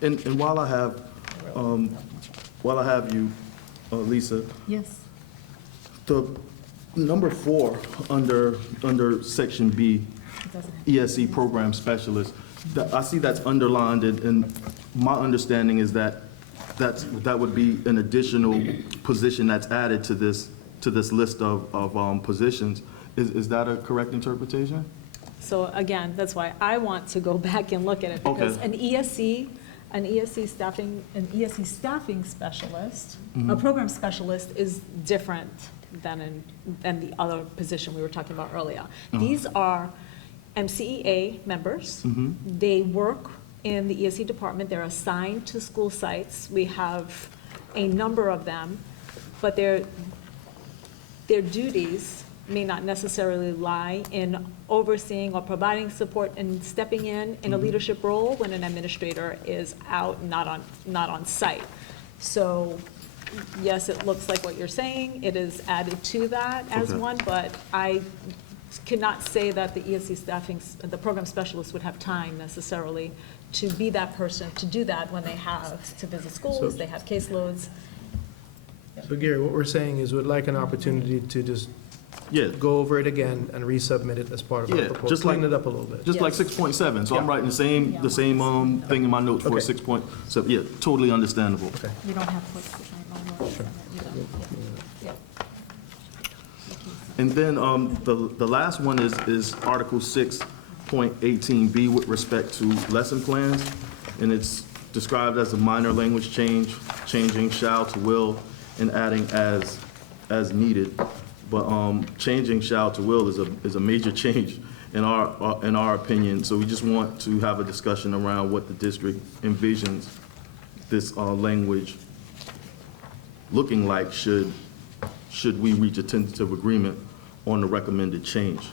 And while I have you, Lisa, Yes. the number 4 under section B, ESE program specialist, I see that's underlined, and my understanding is that that would be an additional position that's added to this list of positions. Is that a correct interpretation? So again, that's why I want to go back and look at it, because Okay. an ESE staffing specialist, a program specialist is different than the other position we were talking about earlier. These are MCEA members. They work in the ESE department. They're assigned to school sites. We have a number of them, but their duties may not necessarily lie in overseeing or providing support and stepping in a leadership role when an administrator is out, not on site. So, yes, it looks like what you're saying, it is added to that as Okay. one, but I cannot say that the ESE the program specialist would have time necessarily to be that person, to do that when they have to visit schools, they have caseloads. So Gary, what we're saying is we'd like an opportunity to just Yeah. go over it again and resubmit it as part of our Yeah, proposal, just like- clean it up a little bit. Just like Yes. 6.7, so I'm writing the same thing in my notes for Okay. 6.7, yeah, totally understandable. You don't have what's the time on And then the last one is Article 6.18B with respect to lesson plans, and it's described as a minor language change, changing shall to will and adding as needed. But changing shall to will is a major change in our opinion, so we just want to have a discussion around what the district envisions this language looking like should we reach a tentative agreement on the recommended change.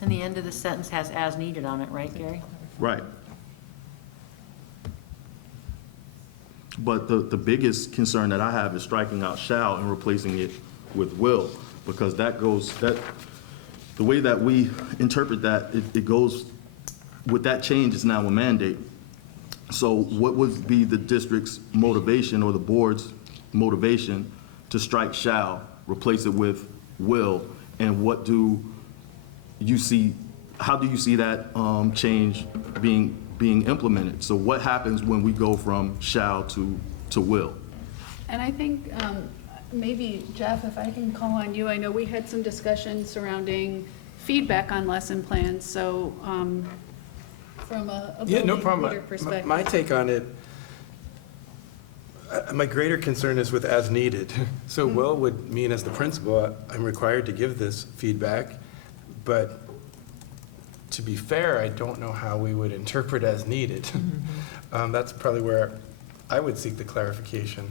And the end of the sentence has as needed on it, right, Gary? Right. But the biggest concern that I have is striking out shall and replacing it with will, because the way that we interpret that, it goes, with that change, it's now a mandate. So what would be the district's motivation or the board's motivation to strike shall, replace it with will, and how do you see that change being implemented? So what happens when we go from shall to will? And I think maybe, Jeff, if I can call on you, I know we had some discussion surrounding feedback on lesson plans, so from a Yeah, no building problem. leader perspective. My take on it, my greater concern is with as needed. So will would mean as the principal, I'm required to give this feedback, but to be fair, I don't know how we would interpret as needed. That's probably where I would seek the clarification.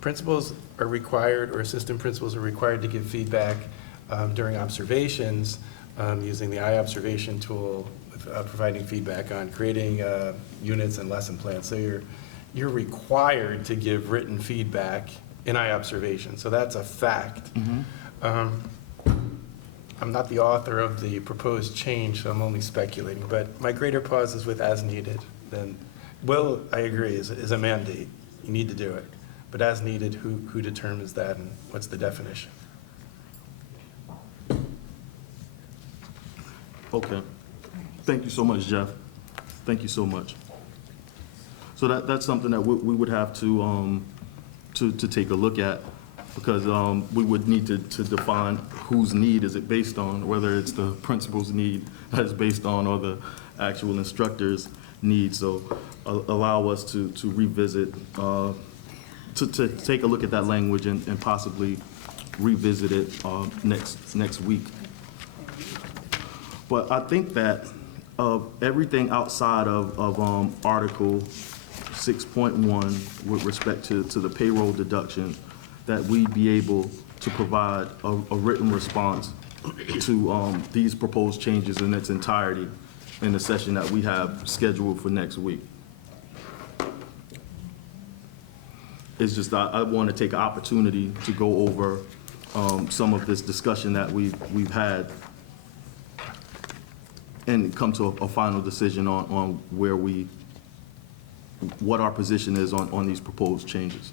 Principals are required, or assistant principals are required to give feedback during observations using the iObservation tool, providing feedback on creating units and lesson plans. So you're required to give written feedback in iObservation. So that's a fact. I'm not the author of the proposed change, so I'm only speculating, but my greater pause is with as needed. Then, will, I agree, is a mandate. You need to do it. But as needed, who determines that, and what's the definition? Okay. Thank you so much, Jeff. Thank you so much. So that's something that we would have to take a look at, because we would need to define whose need is it based on, whether it's the principal's need that is based on or the actual instructor's need. So allow us to revisit, to take a look at that language and possibly revisit it next week. But I think that everything outside of Article 6.1 with respect to the payroll deduction, that we'd be able to provide a written response to these proposed changes in its entirety in the session that we have scheduled for next week. It's just, I want to take an opportunity to go over some of this discussion that we've had and come to a final decision on what our position is on these proposed changes.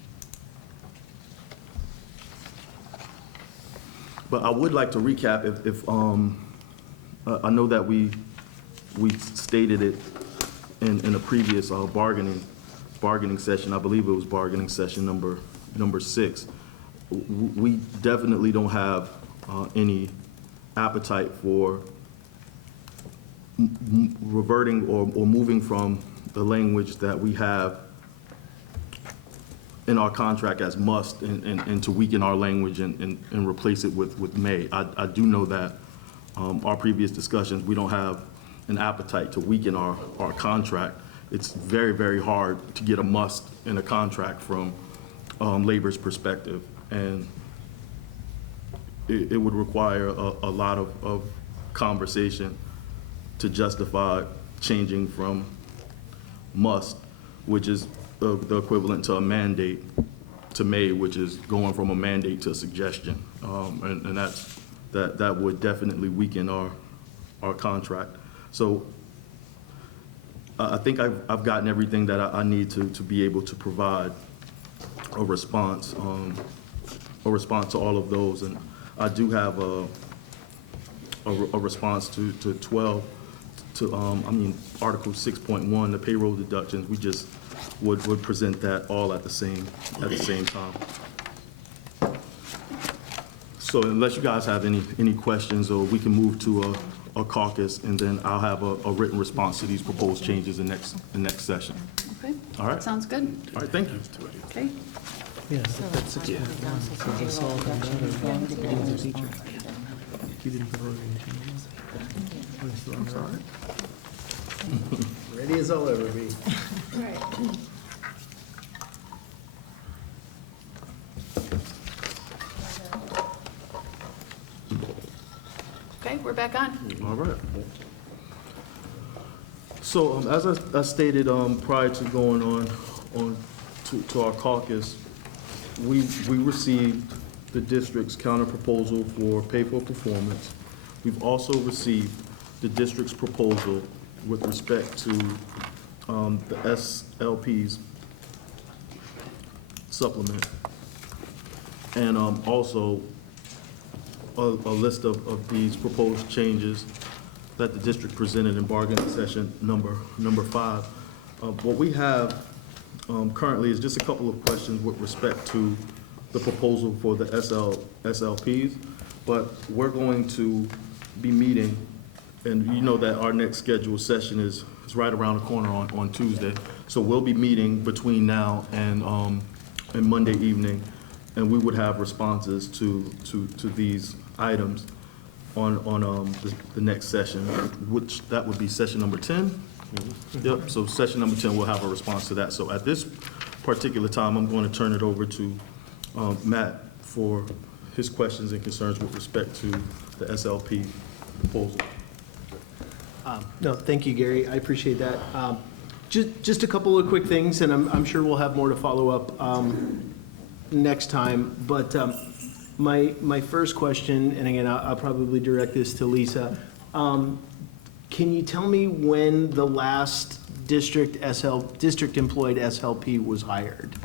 But I would like to recap if I know that we stated it in a previous bargaining session. I believe it was bargaining session number 6. We definitely don't have any appetite for reverting or moving from the language that we have in our contract as must and to weaken our language and replace it with may. I do know that our previous discussions, we don't have an appetite to weaken our contract. It's very, very hard to get a must in a contract from labor's perspective. And it would require a lot of conversation to justify changing from must, which is the equivalent to a mandate, to may, which is going from a mandate to a suggestion. And that would definitely weaken our contract. So I think I've gotten everything that I need to be able to provide a response to all of those. And I do have a response to 12, Article 6.1, the payroll deductions. We just would present that all at the same time. So unless you guys have any questions, or we can move to a caucus, and then I'll have a written response to these proposed changes in next session. Okay, All right. that sounds good. All right, thank you. Okay. Yeah, that's 6.1. It's all been done. You didn't put all your changes. Ready as I'll ever be. Okay, we're back on. All right. So as I stated prior to going on to our caucus, we received the district's counter proposal for pay for performance. We've also received the district's proposal with respect to the SLP's supplement, and also a list of these proposed changes that the district presented in bargaining session number 5. What we have currently is just a couple of questions with respect to the proposal for the SLPs, but we're going to be meeting, and you know that our next scheduled session is right around the corner on Tuesday. So we'll be meeting between now and Monday evening, and we would have responses to these items on the next session, which that would be session number 10. Yep, so session number 10, we'll have a response to that. So at this particular time, I'm going to turn it over to Matt for his questions and concerns with respect to the SLP proposal. No, thank you, Gary. I appreciate that. Just a couple of quick things, and I'm sure we'll have more to follow up next time. But my first question, and again, I'll probably direct this to Lisa. Can you tell me when the last district employed SLP was hired?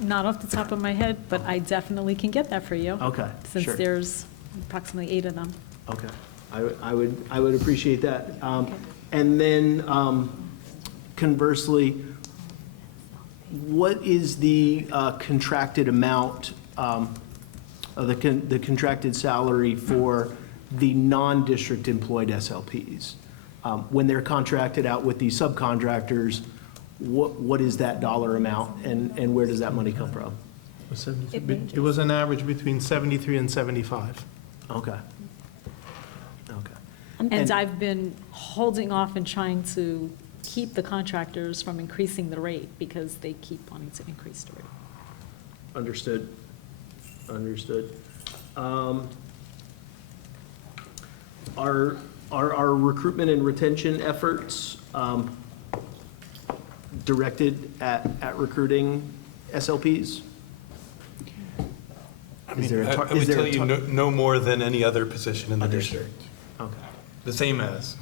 Not off the top of my head, but I definitely can get that for you. Okay, Since sure. there's approximately 8 of them. Okay, I would appreciate that. And then conversely, what is the contracted amount of the contracted salary for the non-district employed SLPs? When they're contracted out with these subcontractors, what is that dollar amount, and where does that money come from? It was an average between 73 and 75. Okay. And I've been holding off and trying to keep the contractors from increasing the rate because they keep wanting to increase the rate. Understood. Understood. Are our recruitment and retention efforts directed at recruiting SLPs? I Is mean, there a tar- I would is there tell a you tar- no more than any other position in the Understood. district. Okay, The same as,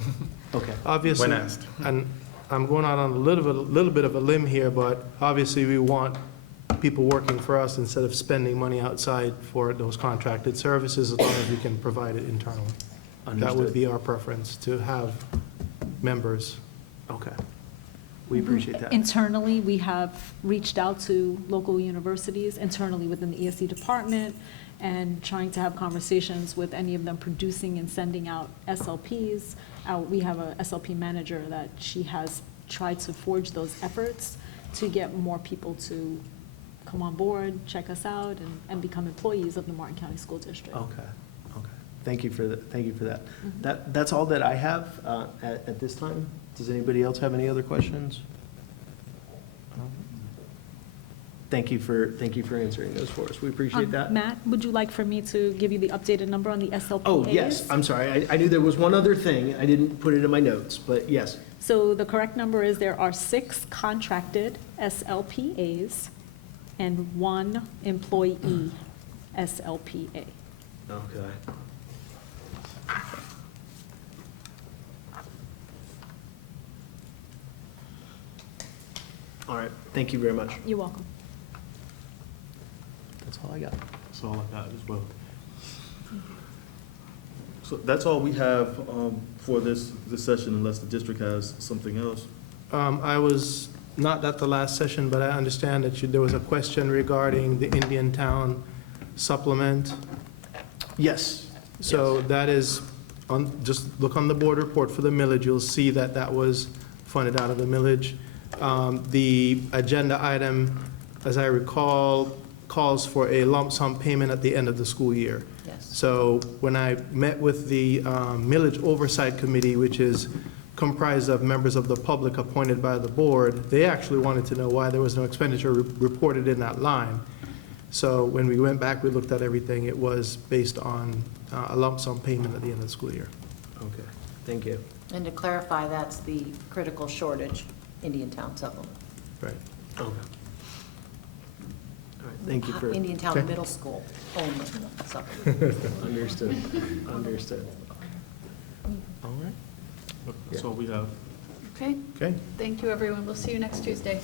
okay. Obviously, when asked. and I'm going out on a little bit of a limb here, but obviously we want people working for us instead of spending money outside for those contracted services, as long as we can provide it internally. That would Understood. be our preference, to have members. Okay. We appreciate that. Internally, we have reached out to local universities internally within the ESC department and trying to have conversations with any of them producing and sending out SLPs. We have a SLP manager that she has tried to forge those efforts to get more people to come on board, check us out, and become employees of the Martin County School District. Okay, okay. Thank you for that, thank you for that. That's all that I have at this time. Does anybody else have any other questions? Thank you for answering those for us. We appreciate that. Matt, would you like for me to give you the updated number on the SLPAs? Oh, yes, I'm sorry. I knew there was one other thing. I didn't put it in my notes, but yes. So the correct number is there are 6 contracted SLPAs and 1 employee SLPA. Okay. All right, thank you very much. You're welcome. That's all I got. That's all I got as well. So that's all we have for this session, unless the district has something else. I was not at the last session, but I understand that there was a question regarding the Indian Town supplement. Yes. So that is, just look on the board report for the millage, you'll see that that was funded out of the millage. The agenda item, as I recall, calls for a lump sum payment at the end of the school year. Yes. So when I met with the millage oversight committee, which is comprised of members of the public appointed by the board, they actually wanted to know why there was no expenditure reported in that line. So when we went back, we looked at everything, it was based on a lump sum payment at the end of the school year. Okay, thank you. And to clarify, that's the critical shortage Indian Town supplement. Right. Okay. All right, thank you for, Indian Town Okay. Middle School only supplement. understood, understood. All right. That's all we have. Okay, Okay? thank you, everyone. We'll see you next Tuesday.